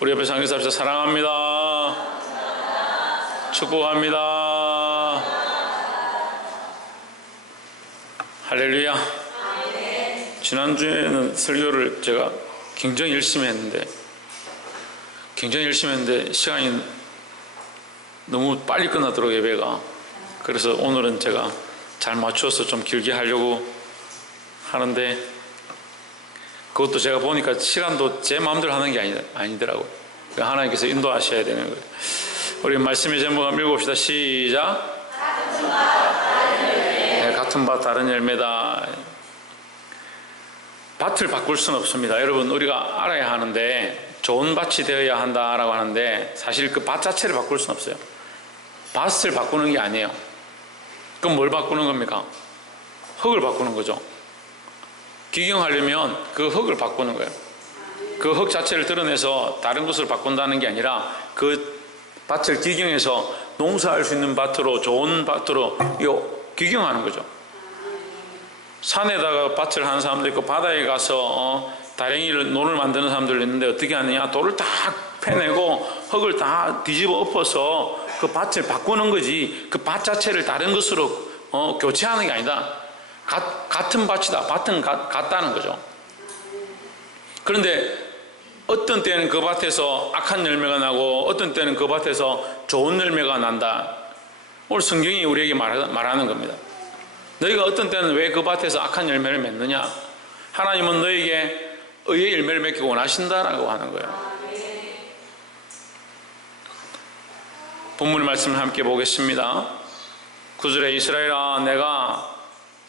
우리 옆에 상에서 합시다. 사랑합니다. 축복합니다. 할렐루야. 지난주에는 설교를 제가 굉장히 열심히 했는데 시간이 너무 빨리 끝나도록 예배가, 그래서 오늘은 제가 잘 맞춰서 좀 길게 하려고 하는데, 그것도 제가 보니까 시간도 제 마음대로 하는 게 아니더라고요. 하나님께서 인도하셔야 되는 거예요. 우리 말씀의 제목 한번 읽어봅시다. 시작. 같은 밭 다른 열매다. 밭을 바꿀 수는 없습니다. 여러분, 우리가 알아야 하는데, 좋은 밭이 되어야 한다라고 하는데, 사실 그 밭 자체를 바꿀 수는 없어요. 밭을 바꾸는 게 아니에요. 그럼 뭘 바꾸는 겁니까? 흙을 바꾸는 거죠. 기경하려면 그 흙을 바꾸는 거예요. 그 흙 자체를 드러내서 다른 것을 바꾼다는 게 아니라, 그 밭을 기경해서 농사할 수 있는 밭으로, 좋은 밭으로 기경하는 거죠. 산에다가 밭을 하는 사람도 있고, 바다에 가서 다랭이를, 논을 만드는 사람들도 있는데, 어떻게 하느냐? 돌을 다 패내고 흙을 다 뒤집어 엎어서 그 밭을 바꾸는 거지, 그 밭 자체를 다른 것으로 교체하는 게 아니다. 같은 밭이다. 밭은 같다는 거죠. 그런데 어떤 때는 그 밭에서 악한 열매가 나고, 어떤 때는 그 밭에서 좋은 열매가 난다. 오늘 성경이 우리에게 말하는 겁니다. 너희가 어떤 때는 왜 그 밭에서 악한 열매를 맺느냐? 하나님은 너희에게 의의 열매를 맺기 원하신다라고 하는 거예요. 본문의 말씀을 함께 보겠습니다. 9절에 이스라엘아, 내가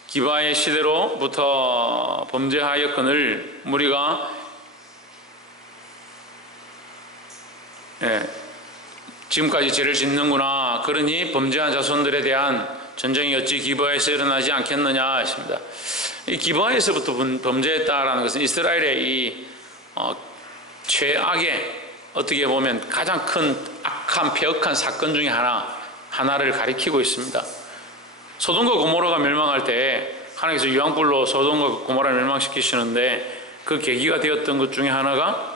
기바의 시대로부터 범죄하였거늘 무리가 지금까지 죄를 짓는구나. 그러니 범죄한 자손들에 대한 전쟁이 어찌 기바에서 일어나지 않겠느냐 했습니다. 이 기바에서부터 범죄했다라는 것은 이스라엘의 이 최악의, 어떻게 보면 가장 큰 악한 폐역한 사건 중에 하나를 가리키고 있습니다. 소돔과 고모라가 멸망할 때 하나님께서 유황불로 소돔과 고모라를 멸망시키시는데, 그 계기가 되었던 것 중에 하나가,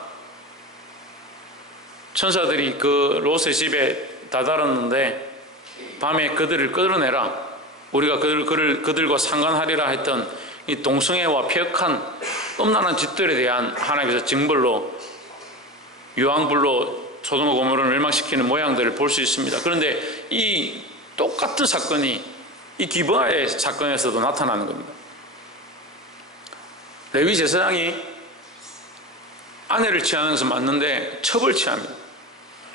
천사들이 그 롯의 집에 다다랐는데 밤에 그들을 끌어내라, 우리가 그들과 상관하리라 했던 이 동성애와 폐역한 음란한 짓들에 대한 하나님께서 징벌로 유황불로 소돔과 고모라를 멸망시키는 모양들을 볼 수 있습니다. 그런데 이 똑같은 사건이 이 기브아의 사건에서도 나타나는 겁니다. 레위 제사장이 아내를 취하는 것은 맞는데 첩을 취합니다.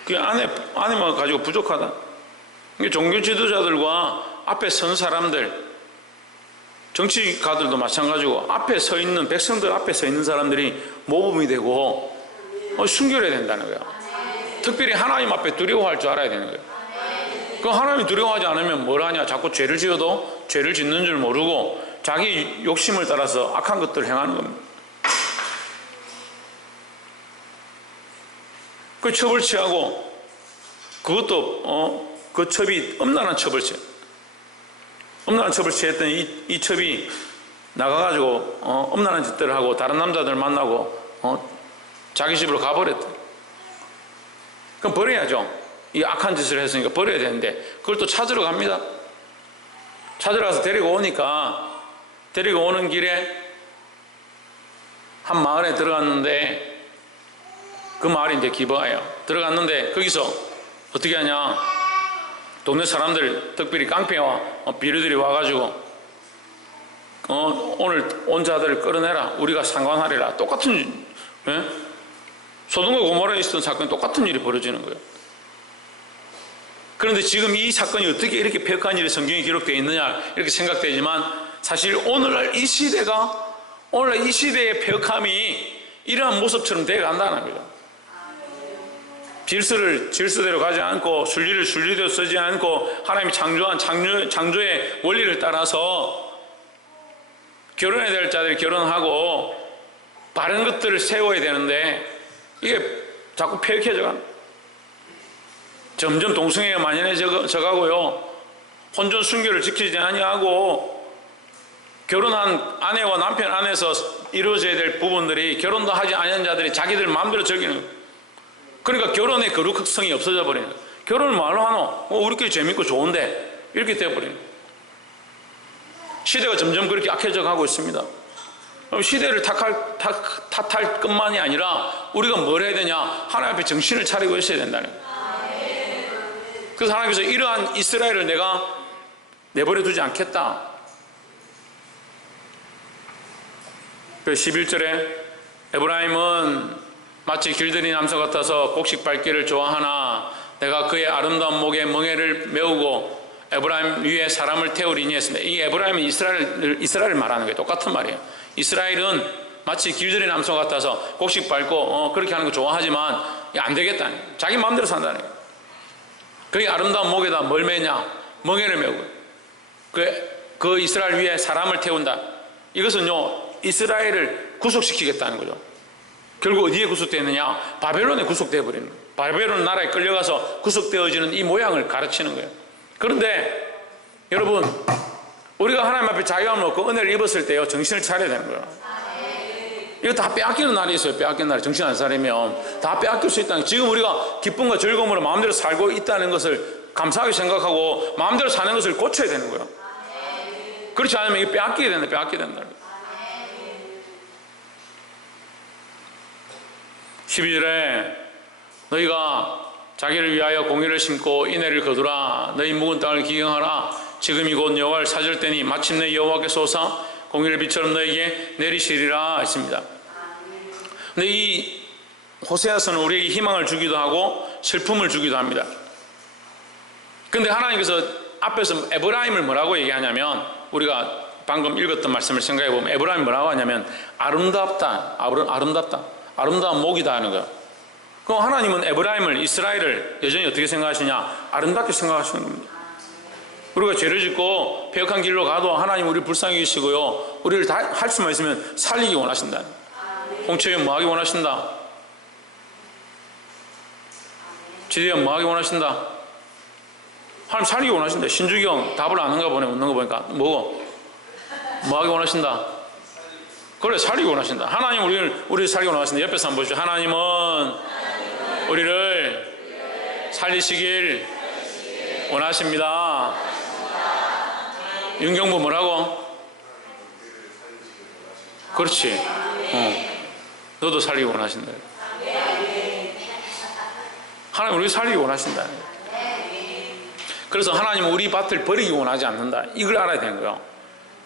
그 아내만 가지고 부족하다. 종교 지도자들과 앞에 선 사람들, 정치가들도 마찬가지고, 앞에 서 있는 백성들 앞에 서 있는 사람들이 모범이 되고 순결해야 된다는 거예요. 특별히 하나님 앞에 두려워할 줄 알아야 되는 거예요. 그 하나님이 두려워하지 않으면 뭘 하냐? 자꾸 죄를 지어도 죄를 짓는 줄 모르고 자기 욕심을 따라서 악한 것들을 행하는 겁니다. 그 첩을 취하고, 그것도 그 첩이 음란한 첩을 취했더니 이 첩이 나가가지고 음란한 짓들을 하고 다른 남자들 만나고 자기 집으로 가버렸다. 그럼 버려야죠. 이 악한 짓을 했으니까 버려야 되는데, 그걸 또 찾으러 갑니다. 찾으러 가서 데리고 오는 길에 한 마을에 들어갔는데, 그 마을이 이제 기브아예요. 들어갔는데 거기서 어떻게 하냐? 동네 사람들, 특별히 깡패와 비류들이 와가지고 오늘 온 자들을 끌어내라, 우리가 상관하리라. 똑같은, 소돔과 고모라에 있었던 사건이 똑같은 일이 벌어지는 거예요. 그런데 지금 이 사건이 어떻게 이렇게 폐역한 일이 성경에 기록되어 있느냐 이렇게 생각되지만, 사실 오늘날 이 시대의 폐역함이 이러한 모습처럼 되어간다는 거죠. 질서를 질서대로 가지 않고, 순리를 순리대로 쓰지 않고, 하나님이 창조한 창조의 원리를 따라서 결혼해야 될 자들이 결혼하고 바른 것들을 세워야 되는데, 이게 자꾸 폐역해져 가는, 점점 동성애가 만연해져 가고요, 혼전 순결을 지키지 아니하고, 결혼한 아내와 남편 안에서 이루어져야 될 부분들이 결혼도 하지 않은 자들이 자기들 마음대로 즐기는, 그러니까 결혼의 거룩성이 없어져 버리는 거예요. 결혼을 뭐하러 하노? 우리끼리 재밌고 좋은데 이렇게 되어버리는 거예요. 시대가 점점 그렇게 악해져 가고 있습니다. 그럼 시대를 탓할 것만이 아니라 우리가 뭘 해야 되냐? 하나님 앞에 정신을 차리고 있어야 된다는 거예요. 그래서 하나님께서 이러한 이스라엘을 내가 내버려 두지 않겠다. 그 11절에 에브라임은 마치 길들이 남소 같아서 곡식 밟기를 좋아하나 내가 그의 아름다운 목에 멍에를 메우고 에브라임 위에 사람을 태우리니 했습니다. 이 에브라임은 이스라엘을 말하는 거예요. 똑같은 말이에요. 이스라엘은 마치 길들이 남소 같아서 곡식 밟고 그렇게 하는 거 좋아하지만 안 되겠다. 자기 마음대로 산다는 거예요. 그의 아름다운 목에다 뭘 매냐? 멍에를 메우고 그 이스라엘 위에 사람을 태운다. 이것은요 이스라엘을 구속시키겠다는 거죠. 결국 어디에 구속되느냐? 바벨론에 구속되어 버리는 거예요. 바벨론 나라에 끌려가서 구속되어지는 이 모양을 가르치는 거예요. 그런데 여러분 우리가 하나님 앞에 자유함을 얻고 은혜를 입었을 때요 정신을 차려야 되는 거예요. 이거 다 빼앗기는 날이 있어요. 빼앗기는 날이 정신 안 차리면 다 빼앗길 수 있다는 거예요. 지금 우리가 기쁨과 즐거움으로 마음대로 살고 있다는 것을 감사하게 생각하고 마음대로 사는 것을 고쳐야 되는 거예요. 그렇지 않으면 이게 빼앗기게 된다. 빼앗기게 된다. 12절에 너희가 자기를 위하여 공의를 심고 인애를 거두라. 너희 묵은 땅을 기경하라. 지금이 곧 여호와를 찾을 때니 마침내 여호와께서 오사 공의를 비처럼 너에게 내리시리라 했습니다. 근데 이 호세아서는 우리에게 희망을 주기도 하고 슬픔을 주기도 합니다. 근데 하나님께서 앞에서 에브라임을 뭐라고 얘기하냐면 우리가 방금 읽었던 말씀을 생각해 보면 에브라임이 뭐라고 하냐면 아름답다. 아름다운 목이다 하는 거예요. 그럼 하나님은 에브라임을 이스라엘을 여전히 어떻게 생각하시냐? 아름답게 생각하시는 겁니다. 우리가 죄를 짓고 배역한 길로 가도 하나님 우리를 불쌍히 여기시고요 우리를 다 할 수만 있으면 살리기 원하신다. 홍채연 뭐하기 원하신다? 지대현 뭐하기 원하신다? 하나님 살리기 원하신다. 신주경 답을 안 하는가 보네. 웃는 거 보니까 뭐하기 원하신다? 그래 살리기 원하신다. 하나님 우리를 살리기 원하신다. 옆에서 한번 보시죠. 하나님은 우리를 살리시길 원하십니다. 윤경부 뭐라고? 그렇지. 너도 살리기 원하신다. 하나님 우리를 살리기 원하신다. 그래서 하나님은 우리 밭을 버리기 원하지 않는다. 이걸 알아야 되는 거예요.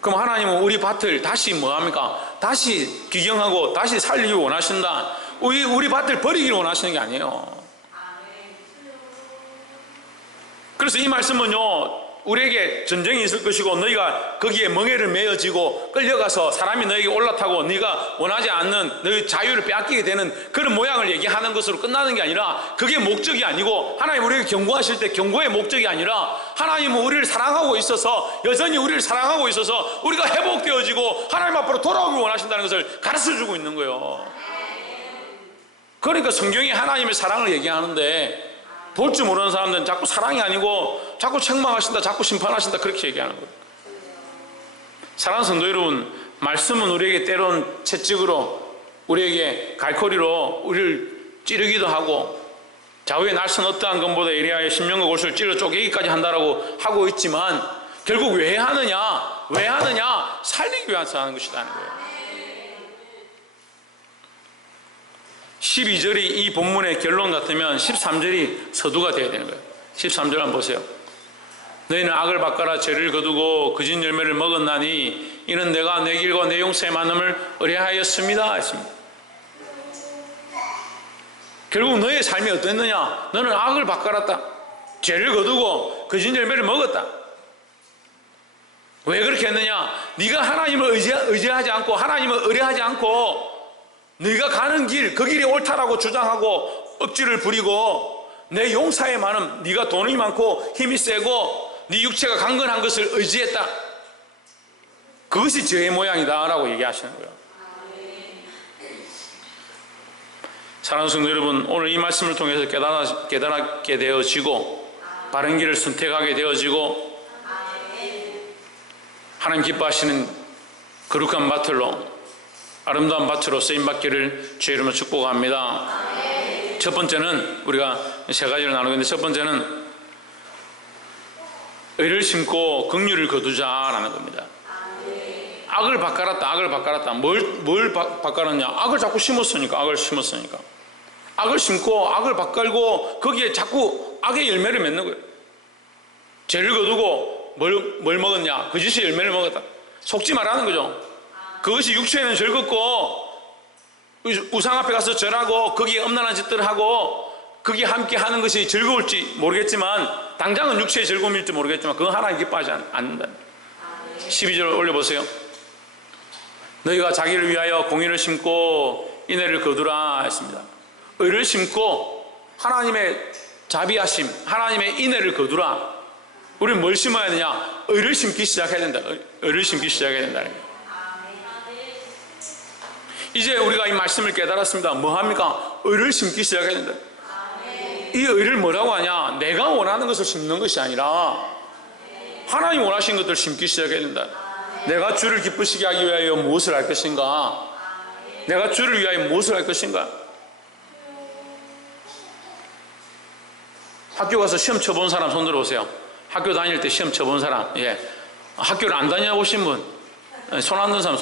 그럼 하나님은 우리 밭을 다시 뭐합니까? 다시 귀경하고 다시 살리기 원하신다. 우리 밭을 버리기를 원하시는 게 아니에요. 그래서 이 말씀은요 우리에게 전쟁이 있을 것이고 너희가 거기에 멍에를 메어지고 끌려가서 사람이 너에게 올라타고 네가 원하지 않는 너희 자유를 빼앗기게 되는 그런 모양을 얘기하는 것으로 끝나는 게 아니라 그게 목적이 아니고 하나님 우리에게 경고하실 때 경고의 목적이 아니라 하나님은 우리를 사랑하고 있어서 여전히 우리를 사랑하고 있어서 우리가 회복되어지고 하나님 앞으로 돌아오길 원하신다는 것을 가르쳐주고 있는 거예요. 그러니까 성경이 하나님의 사랑을 얘기하는데 볼 줄 모르는 사람들은 자꾸 사랑이 아니고 자꾸 책망하신다, 자꾸 심판하신다 그렇게 얘기하는 거예요. 사랑하는 성도 여러분, 말씀은 우리에게 때론 채찍으로 우리에게 갈코리로 우리를 찌르기도 하고 좌우의 날선 어떠한 것보다 예리하여 심령과 골수를 찔러 쪼개기까지 한다라고 하고 있지만 결국 왜 하느냐? 살리기 위해서 하는 것이라는 거예요. 12절이 이 본문의 결론 같으면 13절이 서두가 되어야 되는 거예요. 13절 한번 보세요. 너희는 악을 바꿔라 죄를 거두고 거짓 열매를 먹었나니 이는 내가 내 길과 내 용서의 많음을 의뢰하였습니다 했습니다. 결국 너의 삶이 어땠느냐? 너는 악을 바꿔랐다. 죄를 거두고 거짓 열매를 먹었다. 왜 그렇게 했느냐? 네가 하나님을 의지하지 않고 하나님을 의뢰하지 않고 네가 가는 길, 그 길이 옳다라고 주장하고 억지를 부리고 내 용사의 많음, 네가 돈이 많고 힘이 세고 네 육체가 강건한 것을 의지했다. 그것이 죄의 모양이다 라고 얘기하시는 거예요. 사랑하는 성도 여러분, 오늘 이 말씀을 통해서 깨달게 되어지고 바른 길을 선택하게 되어지고 하나님 기뻐하시는 거룩한 밭으로 아름다운 밭으로 쓰임받기를 주의 이름으로 축복합니다. 첫 번째는 우리가 세 가지를 나누겠는데, 첫 번째는 의를 심고 긍휼을 거두자라는 겁니다. 악을 바꿔랐다, 악을 바꿔랐다. 뭘 바꿔놨냐? 악을 자꾸 심었으니까, 악을 심었으니까. 악을 심고 악을 바꿔고 거기에 자꾸 악의 열매를 맺는 거예요. 죄를 거두고 뭘 먹었냐? 거짓의 열매를 먹었다. 속지 말라는 거죠. 그것이 육체에는 즐겁고 우상 앞에 가서 절하고 거기에 엄란한 짓들을 하고 거기에 함께 하는 것이 즐거울지 모르겠지만, 당장은 육체의 즐거움일지 모르겠지만 그건 하나님 기뻐하지 않는다. 12절 올려보세요. 너희가 자기를 위하여 공의를 심고 인애를 거두라 했습니다. 의를 심고 하나님의 자비하심, 하나님의 인애를 거두라. 우리는 뭘 심어야 되냐? 의를 심기 시작해야 된다. 의를 심기 시작해야 된다. 이제 우리가 이 말씀을 깨달았습니다. 뭐 합니까? 의를 심기 시작해야 된다. 이 의를 뭐라고 하냐? 내가 원하는 것을 심는 것이 아니라 하나님 원하신 것들을 심기 시작해야 된다. 내가 주를 기쁘시게 하기 위하여 무엇을 할 것인가? 내가 주를 위하여 무엇을 할 것인가? 학교 가서 시험 쳐본 사람 손 들어보세요. 학교 다닐 때 시험 쳐본 사람. 예. 학교를 안 다녀보신 분, 손 안 든 사람,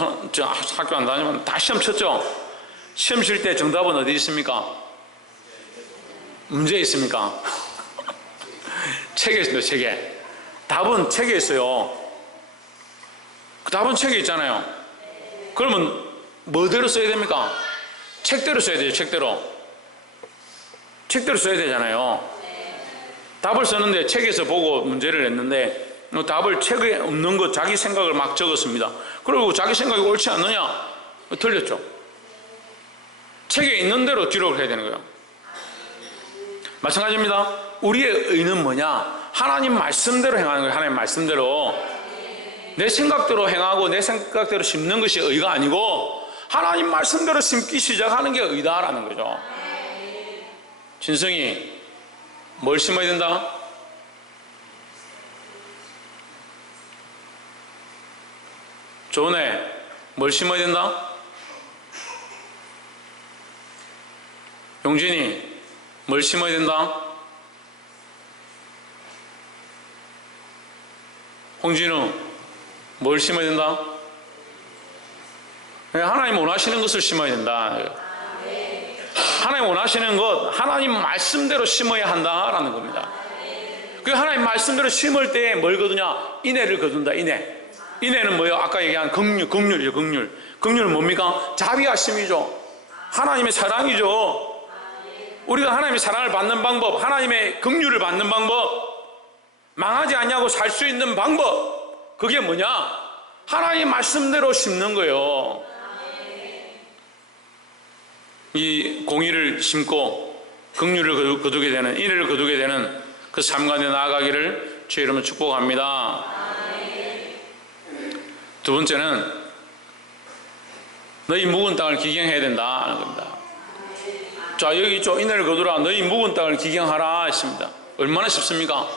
학교 안 다니면 다 시험 쳤죠? 시험 칠 때 정답은 어디 있습니까? 문제에 있습니까? 책에 있습니다. 책에. 답은 책에 있어요. 답은 책에 있잖아요. 그러면 뭐대로 써야 됩니까? 책대로 써야 돼요. 책대로 써야 되잖아요. 답을 썼는데 책에서 보고 문제를 냈는데 답을 책에 없는 것, 자기 생각을 막 적었습니다. 그리고 자기 생각이 옳지 않느냐? 틀렸죠. 책에 있는 대로 기록을 해야 되는 거예요. 마찬가지입니다. 우리의 의는 뭐냐? 하나님 말씀대로 행하는 거예요. 하나님 말씀대로. 내 생각대로 행하고 내 생각대로 심는 것이 의가 아니고 하나님 말씀대로 심기 시작하는 게 의다라는 거죠. 진성이 뭘 심어야 된다? 조은혜 뭘 심어야 된다? 용진이 뭘 심어야 된다? 홍진우 뭘 심어야 된다? 하나님 원하시는 것을 심어야 된다. 하나님 원하시는 것, 하나님 말씀대로 심어야 한다라는 겁니다. 그 하나님 말씀대로 심을 때 뭘 거두냐? 인애를 거둔다. 인애는 뭐예요? 아까 얘기한 긍휼이죠. 긍휼은 뭡니까? 자비하심이죠. 하나님의 사랑이죠. 우리가 하나님의 사랑을 받는 방법, 하나님의 긍휼을 받는 방법, 망하지 않냐고 살 수 있는 방법, 그게 뭐냐? 하나님 말씀대로 심는 거예요. 이 공의를 심고 긍휼을 거두게 되는, 인애를 거두게 되는 그 삶 가운데 나아가기를 주의 이름으로 축복합니다. 두 번째는 너희 묵은 땅을 기경해야 된다 하는 겁니다. 자, 여기 있죠. 인애를 거두라. 너희 묵은 땅을 기경하라 했습니다. 얼마나 쉽습니까?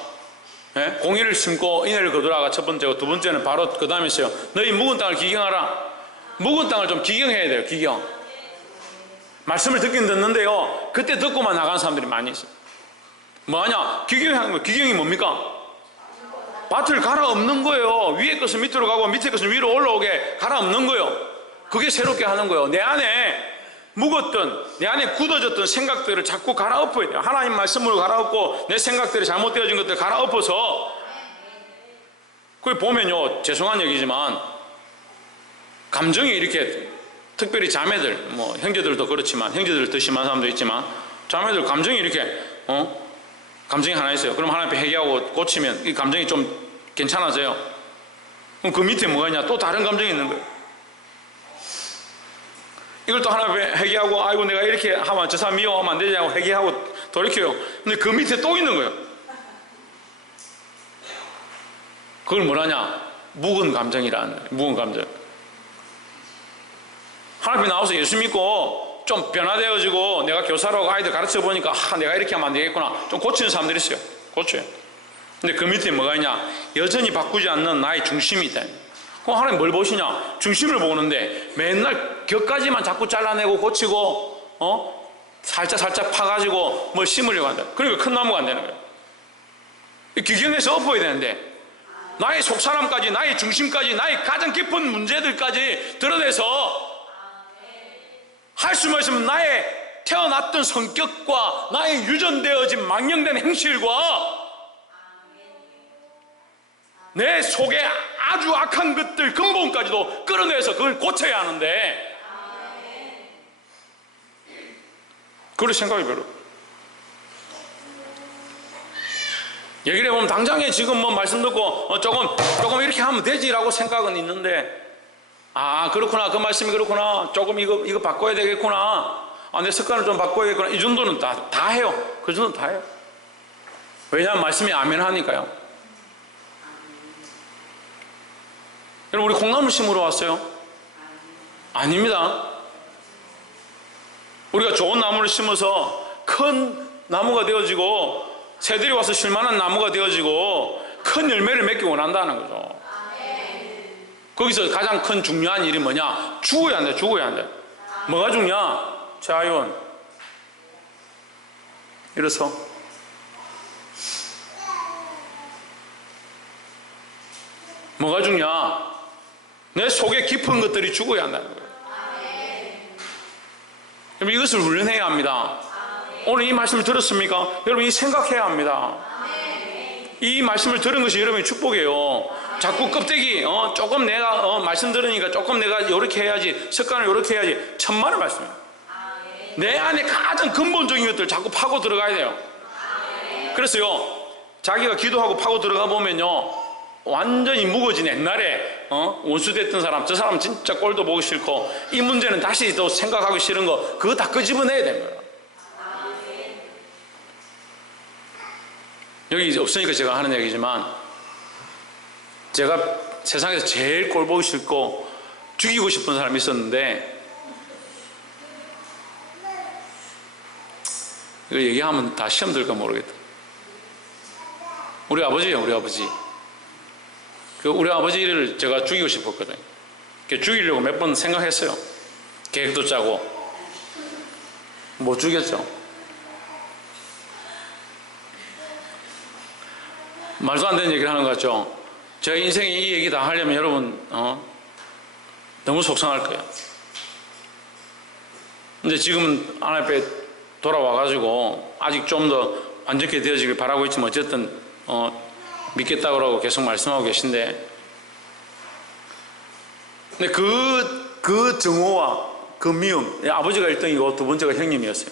예? 공의를 심고 인애를 거두라가 첫 번째고, 두 번째는 바로 그 다음에 있어요. 너희 묵은 땅을 기경하라. 묵은 땅을 좀 기경해야 돼요. 기경. 말씀을 듣긴 듣는데요, 그때 듣고만 나가는 사람들이 많이 있어요. 뭐하냐? 기경하는 거예요. 기경이 뭡니까? 밭을 갈아엎는 거예요. 위에 것은 밑으로 가고 밑에 것은 위로 올라오게 갈아엎는 거예요. 그게 새롭게 하는 거예요. 내 안에 묵었던, 내 안에 굳어졌던 생각들을 자꾸 갈아엎어야 돼요. 하나님 말씀으로 갈아엎고 내 생각들이 잘못되어진 것들을 갈아엎어서, 그걸 보면요, 죄송한 얘기지만 감정이 이렇게, 특별히 자매들, 뭐 형제들도 그렇지만, 형제들 더 심한 사람도 있지만, 자매들 감정이 이렇게 감정이 하나 있어요. 그럼 하나님 앞에 회개하고 고치면 이 감정이 좀 괜찮아져요. 그럼 그 밑에 뭐가 있냐? 또 다른 감정이 있는 거예요. 이걸 또 하나님 앞에 회개하고, 아이고 내가 이렇게 하면 저 사람 미워하면 안 되냐고 회개하고 돌이켜요. 근데 그 밑에 또 있는 거예요. 그걸 뭐라냐? 묵은 감정이라는 거예요. 묵은 감정. 하나님 앞에 나와서 예수 믿고 좀 변화되어지고 내가 교사라고 아이들 가르쳐 보니까 내가 이렇게 하면 안 되겠구나, 좀 고치는 사람들이 있어요. 고쳐요. 근데 그 밑에 뭐가 있냐? 여전히 바꾸지 않는 나의 중심이 있다. 그럼 하나님 뭘 보시냐? 중심을 보는데 맨날 격까지만 자꾸 잘라내고 고치고 살짝 파가지고 뭘 심으려고 한다. 그러니까 큰 나무가 안 되는 거예요. 기경해서 엎어야 되는데 나의 속사람까지, 나의 중심까지, 나의 가장 깊은 문제들까지 드러내서 할 수만 있으면 나의 태어났던 성격과 나의 유전되어진 망령된 행실과 내 속에 아주 악한 것들 근본까지도 끌어내서 그걸 고쳐야 하는데 그럴 생각이 별로. 얘기를 해보면 당장에 지금 뭐 말씀 듣고 조금 이렇게 하면 되지라고 생각은 있는데, 아 그렇구나, 그 말씀이 그렇구나, 조금 이거 바꿔야 되겠구나, 아 내 습관을 좀 바꿔야겠구나, 이 정도는 다 해요. 그 정도는 다 해요. 왜냐하면 말씀이 아멘 하니까요. 여러분, 우리 콩나물 심으러 왔어요? 아닙니다. 우리가 좋은 나무를 심어서 큰 나무가 되어지고 새들이 와서 쉴만한 나무가 되어지고 큰 열매를 맺기 원한다는 거죠. 거기서 가장 큰 중요한 일이 뭐냐? 죽어야 한다. 죽어야 한다. 뭐가 죽냐? 자연. 이래서 뭐가 죽냐? 내 속에 깊은 것들이 죽어야 한다는 거예요. 여러분, 이것을 훈련해야 합니다. 오늘 이 말씀을 들었습니까? 여러분, 이 생각해야 합니다. 이 말씀을 들은 것이 여러분의 축복이에요. 자꾸 껍데기 조금 내가 말씀 들으니까 조금 내가 이렇게 해야지, 습관을 이렇게 해야지, 천만의 말씀이에요. 내 안에 가장 근본적인 것들 자꾸 파고 들어가야 돼요. 그래서요, 자기가 기도하고 파고 들어가 보면요, 완전히 무거워진 옛날에 원수됐던 사람, 저 사람 진짜 꼴도 보기 싫고 이 문제는 다시 또 생각하기 싫은 거, 그거 다 끄집어내야 되는 거예요. 여기 없으니까 제가 하는 얘기지만, 제가 세상에서 제일 꼴 보기 싫고 죽이고 싶은 사람이 있었는데, 이거 얘기하면 다 시험 들까 모르겠다. 우리 아버지예요. 우리 아버지. 우리 아버지를 제가 죽이고 싶었거든요. 죽이려고 몇 번 생각했어요. 계획도 짜고 못 죽였죠. 말도 안 되는 얘기를 하는 것 같죠. 제가 인생에 이 얘기 다 하려면 여러분 너무 속상할 거예요. 근데 지금은 하나님 앞에 돌아와가지고 아직 좀 더 완전히 되어지길 바라고 있지만, 어쨌든 믿겠다고 계속 말씀하고 계신데, 근데 그 증오와 그 미움, 아버지가 1등이고 두 번째가 형님이었어요.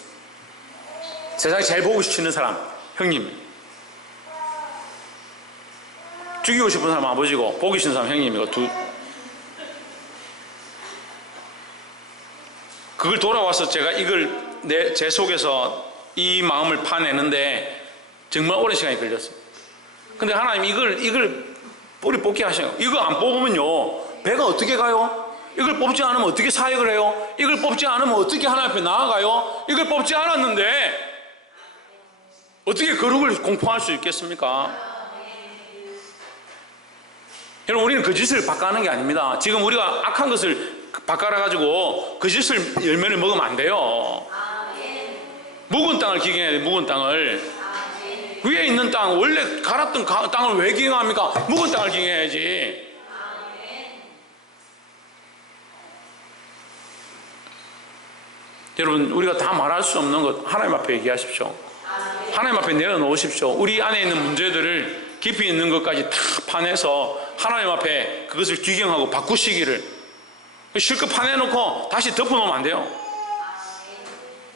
세상에 제일 보고 싶은 사람 형님, 죽이고 싶은 사람 아버지고 보기 싫은 사람 형님이고, 그걸 돌아와서 제가 이걸 제 속에서 이 마음을 파내는데 정말 오랜 시간이 걸렸어요. 근데 하나님 이걸 뿌리 뽑게 하셔요. 이거 안 뽑으면요, 배가 어떻게 가요? 이걸 뽑지 않으면 어떻게 사역을 해요? 이걸 뽑지 않으면 어떻게 하나님 앞에 나아가요? 이걸 뽑지 않았는데 어떻게 거룩을 공포할 수 있겠습니까? 여러분, 우리는 그 짓을 바꿔하는 게 아닙니다. 지금 우리가 악한 것을 바꿔가지고 그 짓을 열매를 먹으면 안 돼요. 묵은 땅을 기경해야 돼요. 묵은 땅을. 위에 있는 땅, 원래 갈았던 땅을 왜 기경합니까? 묵은 땅을 기경해야지. 여러분, 우리가 다 말할 수 없는 것 하나님 앞에 얘기하십시오. 하나님 앞에 내어놓으십시오. 우리 안에 있는 문제들을, 깊이 있는 것까지 다 파내서 하나님 앞에 그것을 기경하고 바꾸시기를. 실컷 파내놓고 다시 덮어놓으면 안 돼요.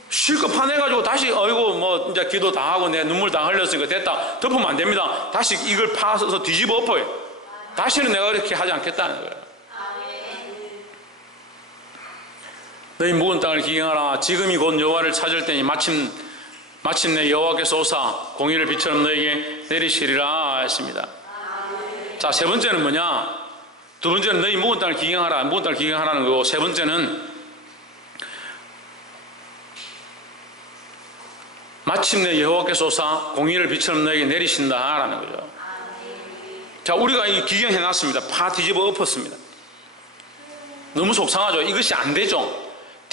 실컷 파내가지고 다시 어이구 뭐 이제 기도 다 하고 내 눈물 다 흘렸으니까 됐다 덮으면 안 됩니다. 다시 이걸 파서 뒤집어 엎어요. 다시는 내가 그렇게 하지 않겠다는 거예요. 너희 묵은 땅을 기경하라. 지금이 곧 여호와를 찾을 때니 마침내 여호와께서 오사 공의를 빛처럼 너에게 내리시리라 했습니다. 자, 세 번째는 뭐냐? 두 번째는 너희 묵은 땅을 기경하라. 묵은 땅을 기경하라는 거고, 세 번째는 마침내 여호와께서 오사 공의를 빛처럼 너에게 내리신다라는 거죠. 자, 우리가 이 기경해놨습니다. 파 뒤집어 엎었습니다. 너무 속상하죠. 이것이 안 되죠.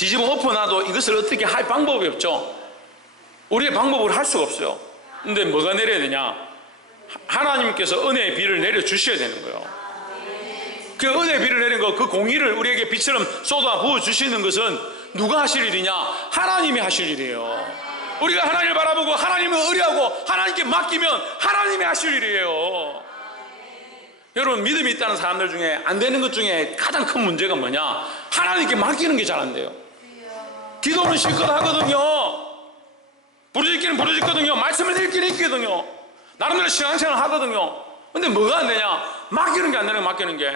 뒤집어 엎어놔도 이것을 어떻게 할 방법이 없죠. 우리의 방법으로 할 수가 없어요. 근데 뭐가 내려야 되냐? 하나님께서 은혜의 비를 내려주셔야 되는 거예요. 그 은혜의 비를 내린 거, 그 공의를 우리에게 비처럼 쏟아 부어주시는 것은 누가 하실 일이냐? 하나님이 하실 일이에요. 우리가 하나님을 바라보고 하나님을 의뢰하고 하나님께 맡기면 하나님이 하실 일이에요. 여러분, 믿음이 있다는 사람들 중에 안 되는 것 중에 가장 큰 문제가 뭐냐? 하나님께 맡기는 게 잘 안 돼요. 기도는 실컷 하거든요. 부르짖기는 부르짖거든요. 말씀을 읽기는 읽거든요. 나름대로 신앙생활 하거든요. 근데 뭐가 안 되냐? 맡기는 게 안 되는 거, 맡기는 게.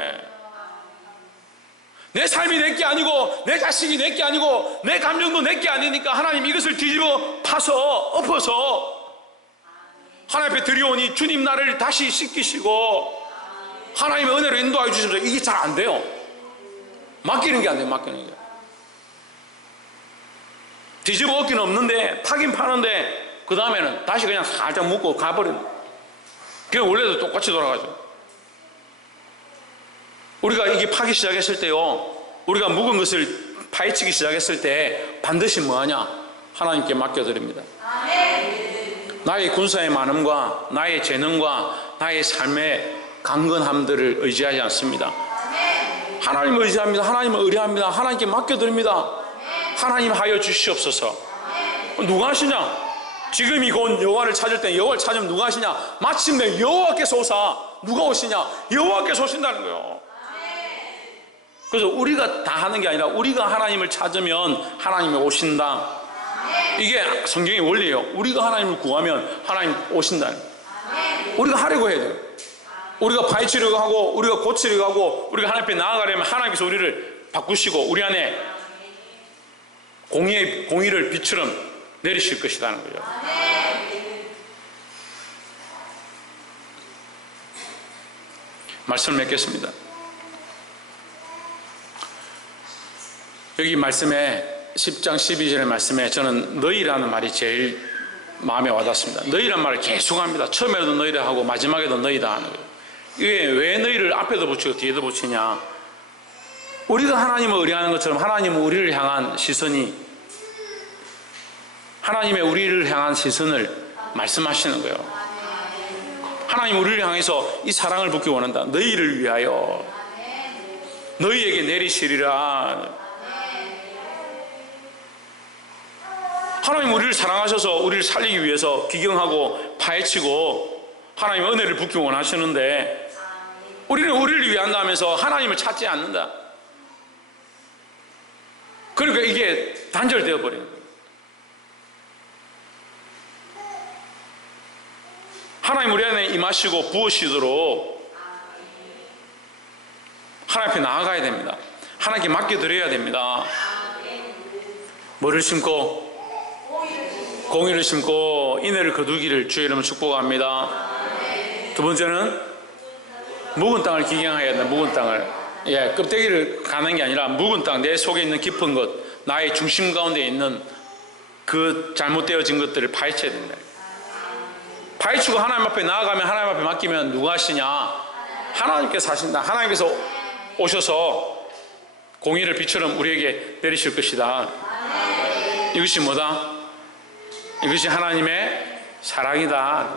내 삶이 내 게 아니고 내 자식이 내 게 아니고 내 감정도 내 게 아니니까 하나님 이것을 뒤집어 파서 엎어서 하나님 앞에 드려오니 주님 나를 다시 씻기시고 하나님의 은혜로 인도하여 주시면서 이게 잘 안 돼요. 맡기는 게 안 돼요. 맡기는 게. 뒤집어 엎기는 없는데 파긴 파는데 그 다음에는 다시 그냥 살짝 묶고 가버리는. 그게 원래도 똑같이 돌아가죠. 우리가 이게 파기 시작했을 때요, 우리가 묵은 것을 파헤치기 시작했을 때 반드시 뭐하냐? 하나님께 맡겨드립니다. 나의 군사의 많음과 나의 재능과 나의 삶의 강건함들을 의지하지 않습니다. 하나님을 의지합니다. 하나님을 의뢰합니다. 하나님께 맡겨드립니다. 하나님 하여 주시옵소서. 누가 하시냐? 지금이 곧 여호와를 찾을 때 여호와를 찾으면 누가 하시냐? 마침내 여호와께서 오사. 누가 오시냐? 여호와께서 오신다는 거예요. 그래서 우리가 다 하는 게 아니라 우리가 하나님을 찾으면 하나님이 오신다. 이게 성경의 원리예요. 우리가 하나님을 구하면 하나님 오신다는 거예요. 우리가 하려고 해야 돼요. 우리가 파헤치려고 하고 우리가 고치려고 하고 우리가 하나님 앞에 나아가려면 하나님께서 우리를 바꾸시고 우리 안에 공의를 빛처럼 내리실 것이라는 거죠. 말씀을 맺겠습니다. 여기 말씀에 10장 12절의 말씀에 저는 너희라는 말이 제일 마음에 와닿습니다. 너희란 말을 계속 합니다. 처음에도 너희라 하고 마지막에도 너희다 하는 거예요. 이게 왜 너희를 앞에도 붙이고 뒤에도 붙이냐? 우리가 하나님을 의뢰하는 것처럼 하나님은 우리를 향한 시선이, 하나님의 우리를 향한 시선을 말씀하시는 거예요. 하나님 우리를 향해서 이 사랑을 붓기 원한다. 너희를 위하여 너희에게 내리시리라. 하나님 우리를 사랑하셔서 우리를 살리기 위해서 기경하고 파헤치고 하나님의 은혜를 붓기 원하시는데 우리는 우리를 위한다 하면서 하나님을 찾지 않는다. 그러니까 이게 단절되어 버리는 거예요. 하나님 우리 안에 임하시고 부으시도록 하나님 앞에 나아가야 됩니다. 하나님께 맡겨드려야 됩니다. 뭐를 심고? 공의를 심고 인애를 거두기를 주의 이름으로 축복합니다. 두 번째는 묵은 땅을 기경하여야 된다. 묵은 땅을, 껍데기를 가는 게 아니라 묵은 땅, 내 속에 있는 깊은 것, 나의 중심 가운데 있는 그 잘못되어진 것들을 파헤쳐야 된다. 파헤치고 하나님 앞에 나아가면 하나님 앞에 맡기면 누가 하시냐? 하나님께서 하신다. 하나님께서 오셔서 공의를 빛처럼 우리에게 내리실 것이다. 이것이 뭐다? 이것이 하나님의 사랑이다.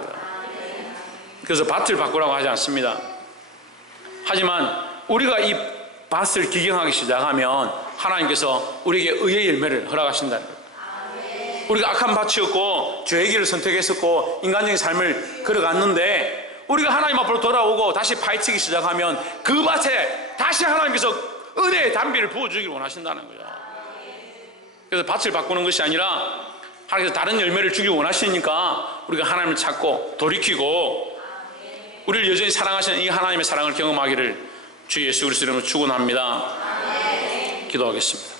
그래서 밭을 바꾸라고 하지 않습니다. 하지만 우리가 이 밭을 기경하기 시작하면 하나님께서 우리에게 의의 열매를 허락하신다는 거예요. 우리가 악한 밭이었고 죄의 길을 선택했었고 인간적인 삶을 걸어갔는데 우리가 하나님 앞으로 돌아오고 다시 파헤치기 시작하면 그 밭에 다시 하나님께서 은혜의 단비를 부어주기를 원하신다는 거예요. 그래서 밭을 바꾸는 것이 아니라 하나님께서 다른 열매를 주기 원하시니까 우리가 하나님을 찾고 돌이키고 우리를 여전히 사랑하시는 이 하나님의 사랑을 경험하기를 주 예수 그리스도 이름으로 축원합니다. 기도하겠습니다.